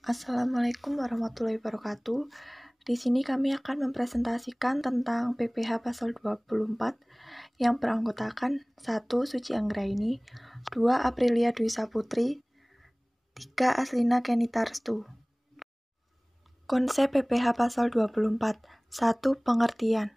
Assalamualaikum warahmatullahi wabarakatuh. Di sini kami akan mempresentasikan tentang PPh pasal 24 yang beranggotakan 1. Suci Anggraini, 2. Aprilia Dwi Saputri, 3. Aslina Kenita Restu. Konsep PPh pasal 24. 1. Pengertian.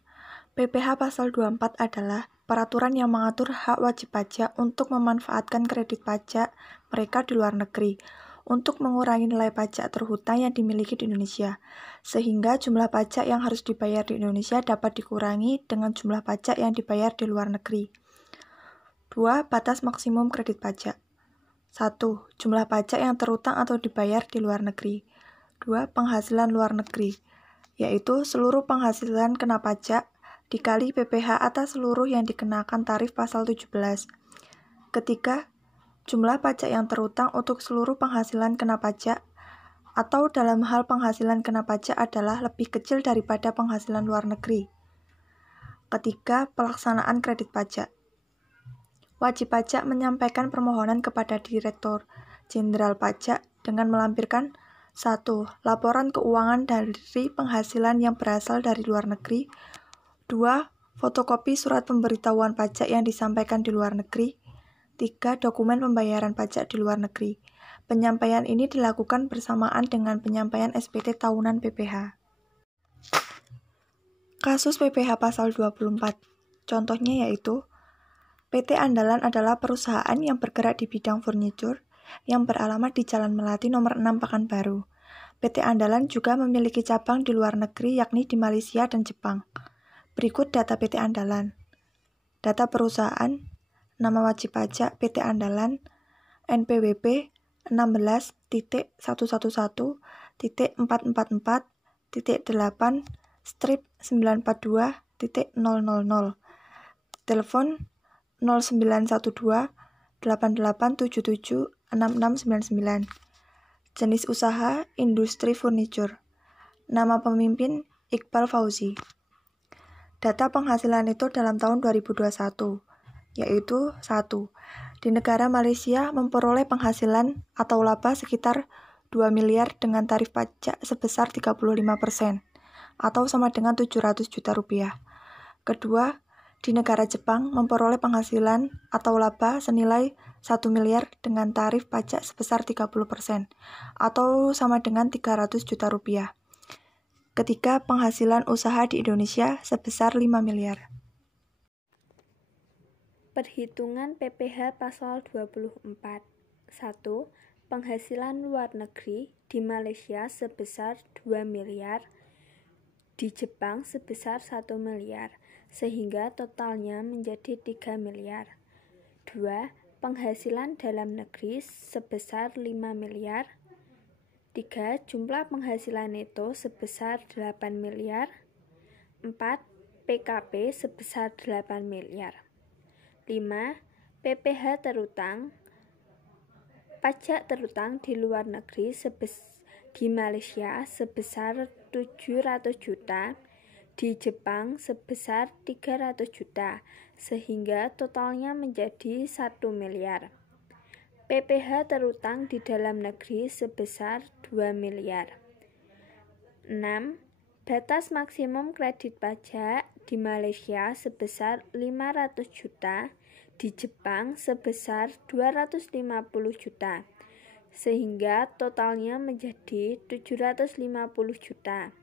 PPh pasal 24 adalah peraturan yang mengatur hak wajib pajak untuk memanfaatkan kredit pajak mereka di luar negeri untuk mengurangi nilai pajak terhutang yang dimiliki di Indonesia, sehingga jumlah pajak yang harus dibayar di Indonesia dapat dikurangi dengan jumlah pajak yang dibayar di luar negeri. 2. Batas maksimum kredit pajak. 1. Jumlah pajak yang terhutang atau dibayar di luar negeri. 2. Penghasilan luar negeri, yaitu seluruh penghasilan kena pajak dikali PPh atas seluruh yang dikenakan tarif pasal 17. Ketiga, jumlah pajak yang terhutang untuk seluruh penghasilan kena pajak atau dalam hal penghasilan kena pajak adalah lebih kecil daripada penghasilan luar negeri. Ketiga, pelaksanaan kredit pajak. Wajib pajak menyampaikan permohonan kepada Direktur Jenderal Pajak dengan melampirkan 1. Laporan keuangan dari penghasilan yang berasal dari luar negeri. 2. Fotokopi surat pemberitahuan pajak yang disampaikan di luar negeri. 3. Dokumen pembayaran pajak di luar negeri. Penyampaian ini dilakukan bersamaan dengan penyampaian SPT tahunan PPh. Kasus PPh pasal 24. Contohnya yaitu PT Andalan adalah perusahaan yang bergerak di bidang furniture yang beralamat di Jalan Melati nomor 6 Pekanbaru. PT Andalan juga memiliki cabang di luar negeri yakni di Malaysia dan Jepang. Berikut data PT Andalan. Data perusahaan, nama wajib pajak PT Andalan, NPWP 16.111.444.8 strip 942.000. Telepon 0912 8877 6699. Jenis usaha industri furniture. Nama pemimpin Iqbal Fauzi. Data penghasilan itu dalam tahun 2021, yaitu 1. Di negara Malaysia memperoleh penghasilan atau laba sekitar 2 miliar dengan tarif pajak sebesar 35%, atau sama dengan 700 juta rupiah. Kedua, di negara Jepang memperoleh penghasilan atau laba senilai 1 miliar dengan tarif pajak sebesar 30%, atau sama dengan 300 juta rupiah. Ketiga, penghasilan usaha di Indonesia sebesar 5 miliar. Perhitungan PPh pasal 24. 1. Penghasilan luar negeri di Malaysia sebesar 2 miliar, di Jepang sebesar 1 miliar, sehingga totalnya menjadi 3 miliar. 2. Penghasilan dalam negeri sebesar 5 miliar. 3. Jumlah penghasilan neto sebesar 8 miliar. 4. PKP sebesar 8 miliar. 5. PPh terhutang. Pajak terhutang di luar negeri di Malaysia sebesar 700 juta, di Jepang sebesar 300 juta, sehingga totalnya menjadi 1 miliar. PPh terhutang di dalam negeri sebesar 2 miliar. 6. Batas maksimum kredit pajak di Malaysia sebesar 500 juta, di Jepang sebesar 250 juta, sehingga totalnya menjadi 750 juta.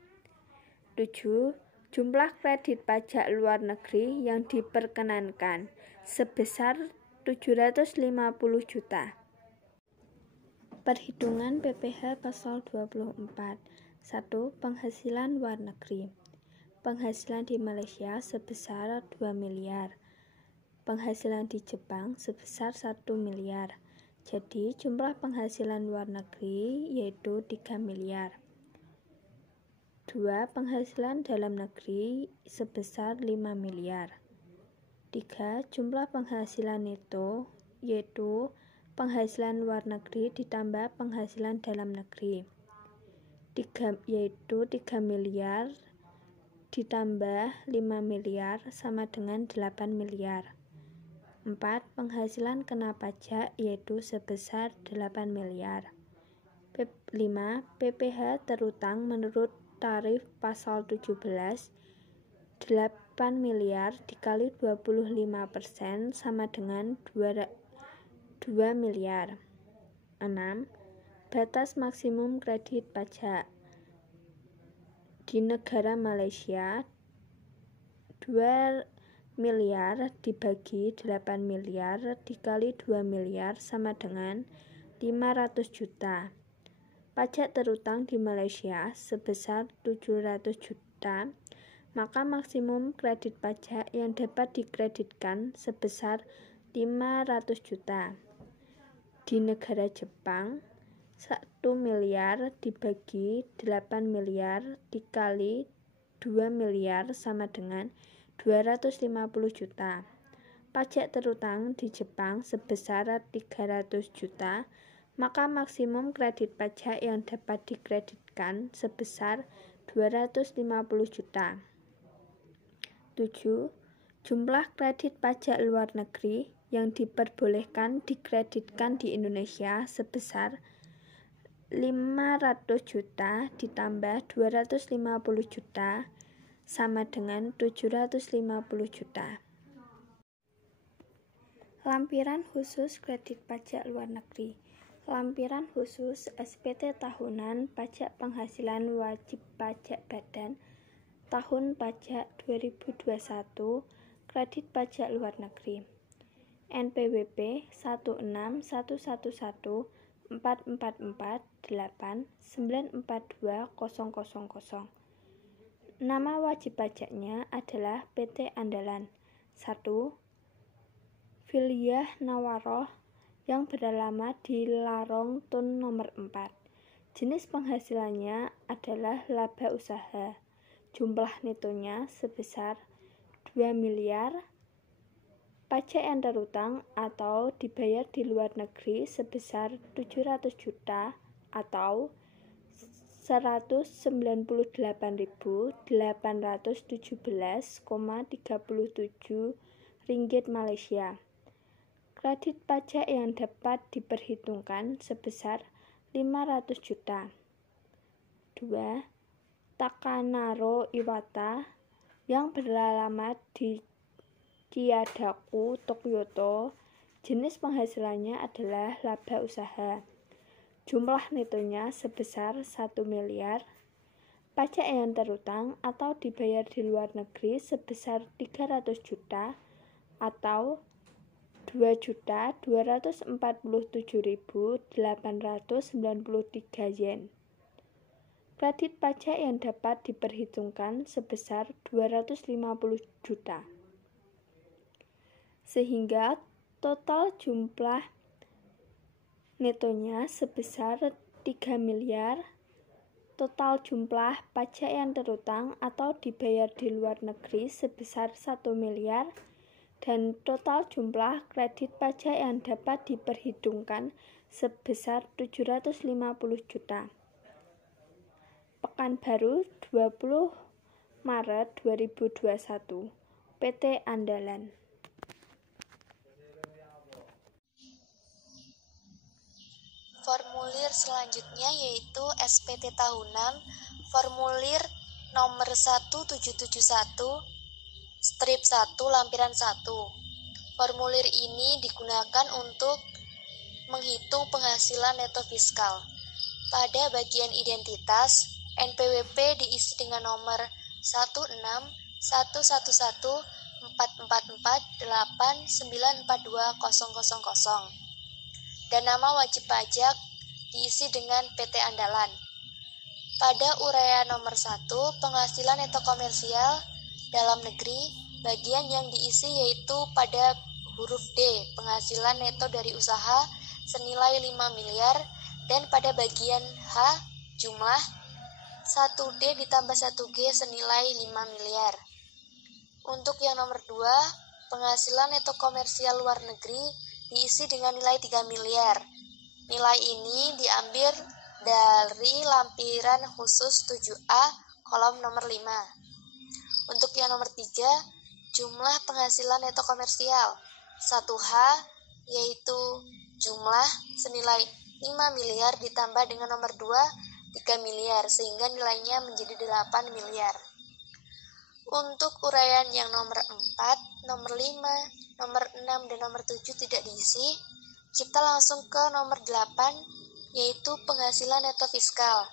7. Jumlah kredit pajak luar negeri yang diperkenankan sebesar 750 juta. Perhitungan PPh pasal 24. 1. Penghasilan luar negeri. Penghasilan di Malaysia sebesar 2 miliar. Penghasilan di Jepang sebesar 1 miliar. Jadi jumlah penghasilan luar negeri yaitu 3 miliar. 2. Penghasilan dalam negeri sebesar 5 miliar. 3. Jumlah penghasilan neto yaitu penghasilan luar negeri ditambah penghasilan dalam negeri, yaitu 3 miliar ditambah 5 miliar sama dengan 8 miliar. 4. Penghasilan kena pajak yaitu sebesar 8 miliar. 5. PPh terutang menurut tarif pasal 17, 8 miliar dikali 25% sama dengan 2 miliar. 6. Batas maksimum kredit pajak di negara Malaysia 2 miliar dibagi 8 miliar dikali 2 miliar sama dengan 500 juta. Pajak terutang di Malaysia sebesar 700 juta, maka maksimum kredit pajak yang dapat dikreditkan sebesar 500 juta. Di negara Jepang 1 miliar dibagi 8 miliar dikali 2 miliar sama dengan 250 juta. Pajak terutang di Jepang sebesar 300 juta, maka maksimum kredit pajak yang dapat dikreditkan sebesar 250 juta. 7. Jumlah kredit pajak luar negeri yang diperbolehkan dikreditkan di Indonesia sebesar 500 juta ditambah 250 juta sama dengan 750 juta. Lampiran khusus kredit pajak luar negeri. Lampiran khusus SPT tahunan pajak penghasilan wajib pajak badan tahun pajak 2021 kredit pajak luar negeri. NPWP 161414448942000. Nama wajib pajaknya adalah PT Andalan. 1. Filiah Nawaroh yang beralamat di Larong Tun nomor 4. Jenis penghasilannya adalah laba usaha. Jumlah netonya sebesar 2 miliar. Pajak yang terutang atau dibayar di luar negeri sebesar 700 juta atau 198.817,37 ringgit Malaysia. Kredit pajak yang dapat diperhitungkan sebesar 500 juta. 2. Takanaro Iwata yang beralamat di Kiadaku, Tokyoto. Jenis penghasilannya adalah laba usaha. Jumlah netonya sebesar 1 miliar. Pajak yang terutang atau dibayar di luar negeri sebesar 300 juta atau 2.247.893 yen. Kredit pajak yang dapat diperhitungkan sebesar 250 juta. Sehingga total jumlah netonya sebesar 3 miliar. Total jumlah pajak yang terutang atau dibayar di luar negeri sebesar 1 miliar. Dan total jumlah kredit pajak yang dapat diperhitungkan sebesar 750 juta. Pekanbaru 20 Maret 2021 PT Andalan. Formulir selanjutnya yaitu SPT tahunan formulir nomor 1771 strip 1 lampiran 1. Formulir ini digunakan untuk menghitung penghasilan neto fiskal. Pada bagian identitas, NPWP diisi dengan nomor 161444894200 dan nama wajib pajak diisi dengan PT Andalan. Pada uraian nomor 1, penghasilan neto komersial dalam negeri, bagian yang diisi yaitu pada huruf D, penghasilan neto dari usaha senilai 5 miliar, dan pada bagian H, jumlah 1D ditambah 1G senilai 5 miliar. Untuk yang nomor 2, penghasilan neto komersial luar negeri diisi dengan nilai 3 miliar. Nilai ini diambil dari lampiran khusus 7A kolom nomor 5. Untuk yang nomor 3, jumlah penghasilan neto komersial 1H yaitu jumlah senilai 5 miliar ditambah dengan nomor 2, 3 miliar, sehingga nilainya menjadi 8 miliar. Untuk uraian yang nomor 4, nomor 5, nomor 6, dan nomor 7 tidak diisi, kita langsung ke nomor 8, yaitu penghasilan neto fiskal.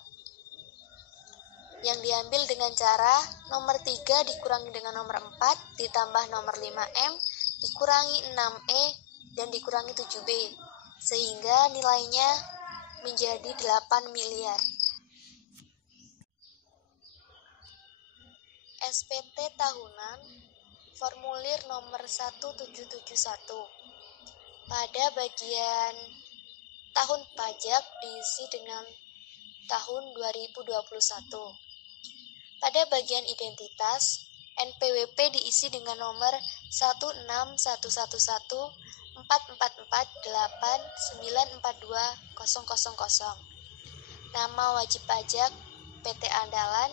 Yang diambil dengan cara nomor 3 dikurangi dengan nomor 4, ditambah nomor 5M, dikurangi 6E, dan dikurangi 7B, sehingga nilainya menjadi 8 miliar. SPT tahunan, formulir nomor 1771. Pada bagian tahun pajak diisi dengan tahun 2021. Pada bagian identitas, NPWP diisi dengan nomor 1614448942000. Nama wajib pajak PT Andalan,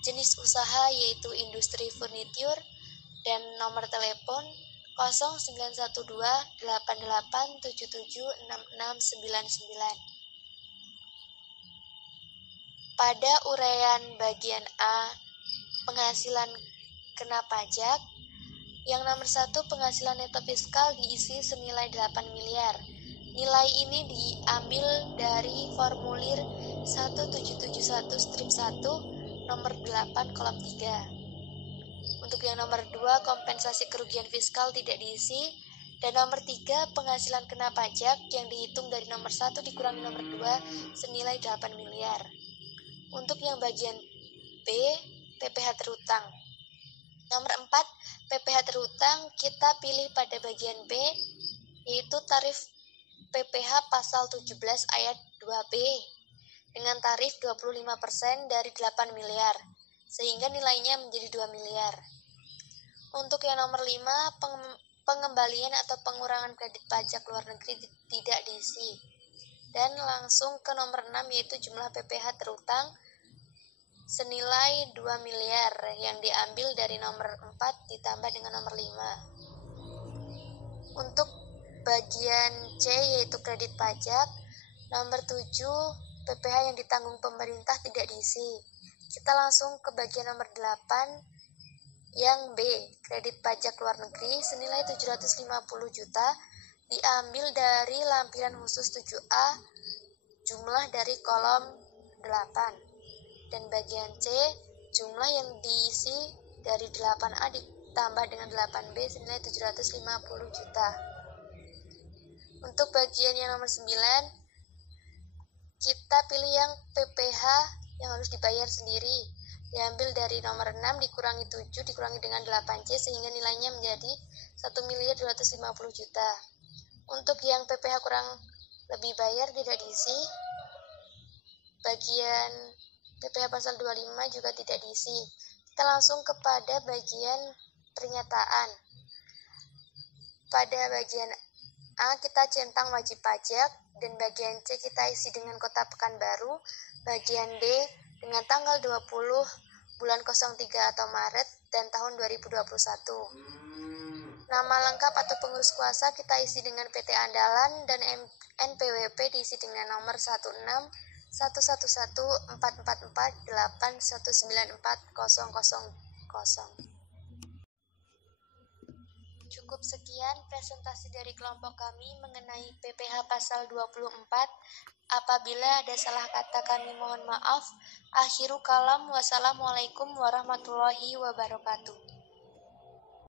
jenis usaha yaitu industri furnitur, dan nomor telepon 091288776699. Pada uraian bagian A, penghasilan kena pajak, yang nomor 1 penghasilan neto fiskal diisi senilai 8 miliar. Nilai ini diambil dari formulir 1771-1 nomor 8 kolom 3. Untuk yang nomor 2 kompensasi kerugian fiskal tidak diisi, dan nomor 3 penghasilan kena pajak yang dihitung dari nomor 1 dikurangi nomor 2 senilai 8 miliar. Untuk yang bagian B, PPh terhutang. Nomor 4, PPh terhutang kita pilih pada bagian B, yaitu tarif PPh pasal 17 ayat 2B dengan tarif 25% dari 8 miliar, sehingga nilainya menjadi 2 miliar. Untuk yang nomor 5, pengembalian atau pengurangan kredit pajak luar negeri tidak diisi. Dan langsung ke nomor 6, yaitu jumlah PPh terhutang senilai 2 miliar yang diambil dari nomor 4 ditambah dengan nomor 5. Untuk bagian C, yaitu kredit pajak, nomor 7 PPh yang ditanggung pemerintah tidak diisi. Kita langsung ke bagian nomor 8 yang B, kredit pajak luar negeri senilai 750 juta diambil dari lampiran khusus 7A jumlah dari kolom 8. Dan bagian C, jumlah yang diisi dari 8A ditambah dengan 8B senilai 750 juta. Untuk bagian yang nomor 9, kita pilih yang PPh yang harus dibayar sendiri. Diambil dari nomor 6 dikurangi 7 dikurangi dengan 8C sehingga nilainya menjadi 1.250 juta. Untuk yang PPh kurang lebih bayar tidak diisi. Bagian PPh pasal 25 juga tidak diisi. Kita langsung kepada bagian pernyataan. Pada bagian A kita centang wajib pajak, dan bagian C kita isi dengan kota Pekanbaru, bagian D dengan tanggal 20 bulan 03 atau Maret dan tahun 2021. Nama lengkap atau pengurus kuasa kita isi dengan PT Andalan, dan NPWP diisi dengan nomor 16114448194000. Cukup sekian presentasi dari kelompok kami mengenai PPh pasal 24. Apabila ada salah kata kami mohon maaf. Akhiru kalam, wassalamualaikum warahmatullahi wabarakatuh.